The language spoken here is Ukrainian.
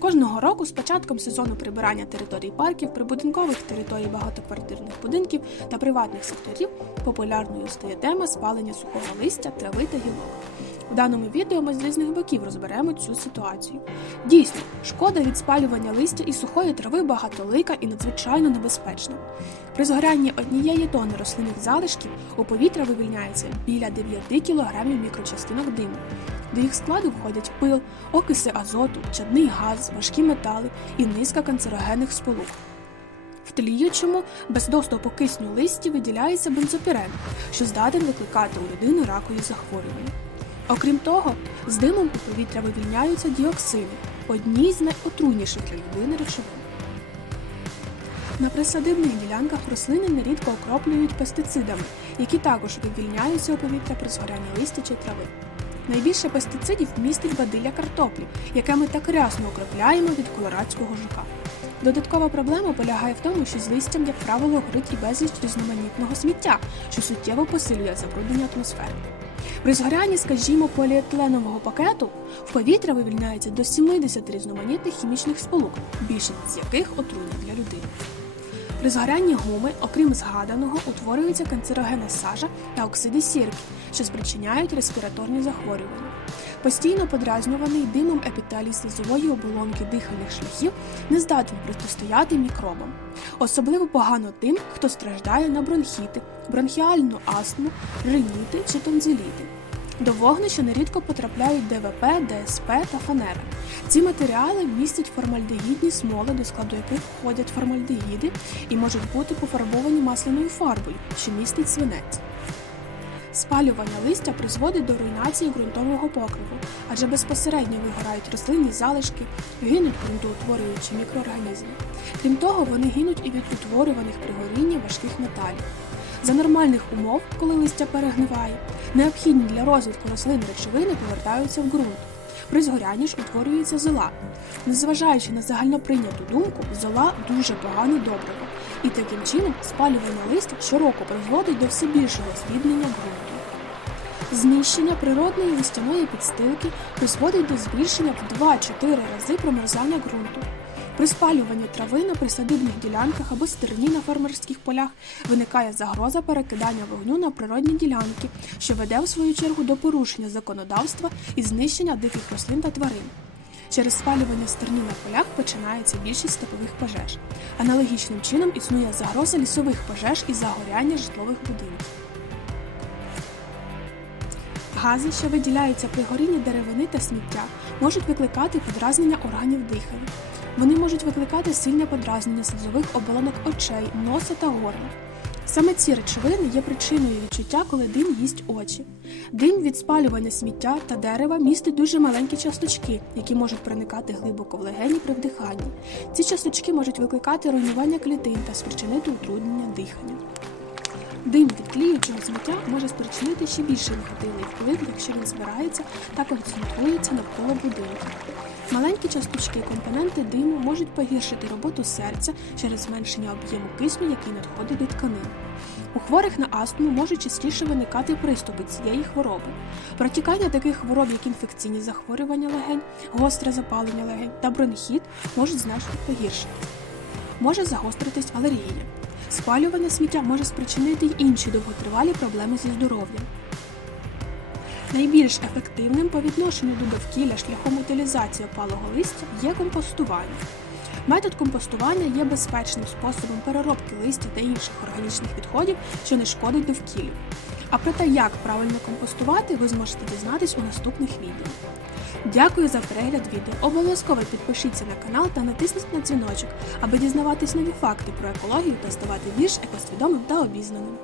Кожного року з початком сезону прибирання територій парків, прибудинкових територій багатоквартирних будинків та приватних секторів популярною стає тема спалення сухого листя, трави та гілок. У даному відео ми з різних боків розберемо цю ситуацію. Дійсно, шкода від спалювання листя і сухої трави багатолика і надзвичайно небезпечна. При згорянні однієї тони рослинних залишків у повітря вивільняється біля 9 кг мікрочастинок диму. До їх складу входять пил, окиси азоту, чадний газ, важкі метали і низка канцерогенних сполук. В тліючому без доступу кисню листі виділяється бензопірен, що здатен викликати у людини ракові захворювання. Окрім того, з димом у повітря вивільняються діоксини, одні з найотруйніших для людини речовин. На присадибних ділянках рослини нерідко окроплюють пестицидами, які також вивільняються у повітря при згорянні листя чи трави. Найбільше пестицидів містить бадилля картоплі, яке ми так рясно окропляємо від колорадського жука. Додаткова проблема полягає в тому, що з листям, як правило, горить і безліч різноманітного сміття, що суттєво посилює забруднення атмосфери. При згорянні, скажімо, поліетиленового пакету в повітря вивільняється до 70 різноманітних хімічних сполук, більшість з яких отруйні для людини. При згорянні гуми, окрім згаданого, утворюється канцерогенна сажа та оксиди сірки, що спричиняють респіраторні захворювання. Постійно подразнюваний димом епітелій слизової оболонки дихальних шляхів не здатен протистояти мікробам. Особливо погано тим, хто страждає на бронхіти, бронхіальну астму, риніти чи тонзиліти. До вогнища нерідко потрапляють ДВП, ДСП та фанера. Ці матеріали містять формальдегідні смоли, до складу яких входять формальдегіди і можуть бути пофарбовані масляною фарбою, що містить свинець. Спалювання листя призводить до руйнації ґрунтового покриву, адже безпосередньо вигорають рослинні залишки, гинуть ґрунтоутворюючі мікроорганізми. Крім того, вони гинуть і від утворюваних при горінні важких металів. За нормальних умов, коли листя перегниває, необхідні для розвитку рослин речовини повертаються в ґрунт. При згорянні ж утворюється зола. Незважаючи на загальноприйняту думку, зола дуже погане добриво, і таким чином спалювання листя щороку призводить до все більшого збіднення ґрунту. Зміщення природної листяної підстилки призводить до збільшення в 2-4 рази промерзання ґрунту. При спалюванні трави на присадибних ділянках або стерні на фермерських полях виникає загроза перекидання вогню на природні ділянки, що веде в свою чергу до порушення законодавства і знищення диких рослин та тварин. Через спалювання стерні на полях починається більшість степових пожеж. Аналогічним чином існує загроза лісових пожеж і загоряння житлових будинків. Гази, що виділяються при горінні деревини та сміття, можуть викликати подразнення органів дихання. Вони можуть викликати сильне подразнення слизових оболонок очей, носа та горла. Саме ці речовини є причиною відчуття, коли дим їсть очі. Дим від спалювання сміття та дерева містить дуже маленькі часточки, які можуть проникати глибоко в легені при вдиханні. Ці часточки можуть викликати руйнування клітин та спричинити утруднення дихання. Дим від тліючого сміття може спричинити ще більший негативний вплив, якщо він збирається та концентрується навколо будинку. Маленькі часточки і компоненти диму можуть погіршити роботу серця через зменшення об'єму кисню, який надходить до тканин. У хворих на астму можуть частіше виникати приступи цієї хвороби. Протікання таких хвороб, як інфекційні захворювання легень, гостре запалення легень та бронхіт, можуть значно погіршити. Може загостритись алергія. Спалювання сміття може спричинити й інші довготривалі проблеми зі здоров'ям. Найбільш ефективним по відношенню до довкілля шляхом утилізації опалого листя є компостування. Метод компостування є безпечним способом переробки листя та інших органічних відходів, що не шкодить довкіллю. А про те, як правильно компостувати, ви зможете дізнатись у наступних відео. Дякую за перегляд відео. Обов'язково підпишіться на канал та натисніть на дзвіночок, аби дізнаватись нові факти про екологію та ставати більш екосвідомим та обізнаним.